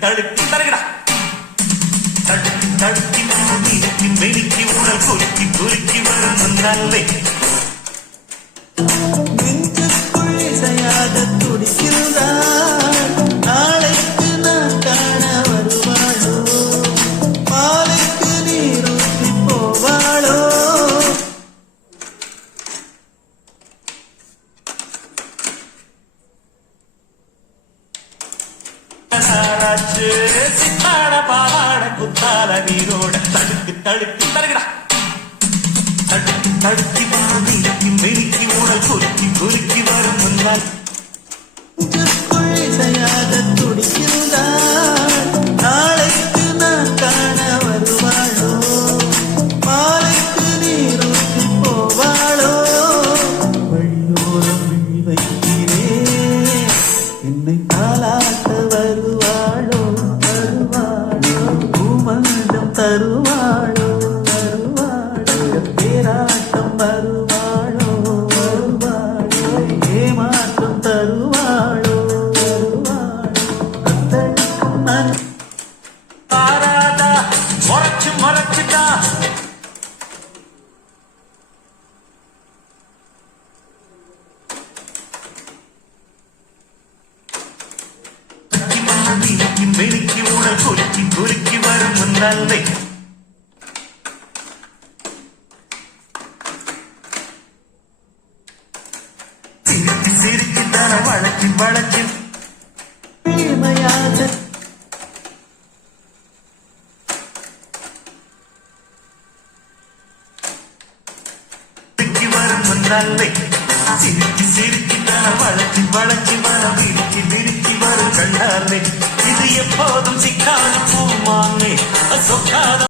தடுக்கி தருகிறா தடுக்கி தடுக்கி நீக்கி மெனிக்கி உடல் குறுக்கி குறுக்கி வரும் நல்லை நெஞ்சுக்குள் இசையாக துடிக்கின்றார் நாளைக்கு நான் காண வருவாளோ பாலைக்கு நீரூற்றி போவாளோ சித்தாட பாவாட குத்தால நீரோட தடுக்கு தடுக்கி தருகிறா தடுக்கி தடுக்கி நீக்கி மெனிக்கி உடல் குறுக்கி குறுக்கி வரும் முன்னால் இசையாக துடிக்கின்றார் நாளைக்கு நான் காண வருவாளோ பாலைக்கு நீரூற்றி போவாளோ வழியோரம் விழி வைக்கிறேன் என்னை தாளாட்ட வருவாளோ வருவாளோ பூமண்டம் தருவாளோ வருவாளோ பேராட்டம் வருவாளோ வருவாளோ ஏமாற்றம் தருவாளோ வருவாளோ அத்தடிக்கும் நான் ஆராதா மறைச்சு மறைச்சுட்டா மெனிக்கி உடல் குறுக்கி குறுக்கி வரும் நல்லை சிரிக்கி சிரிக்கி தர வழக்கி வழக்கி தீமையாக வரும் நல்லை சிரிக்கி சிரிக்கி தர வழக்கி வழக்கி வர விரிக்கி விரிக்கி வரும் கண்ணாலே இது எப்போதும் சிக்காத பூமானே சொக்காத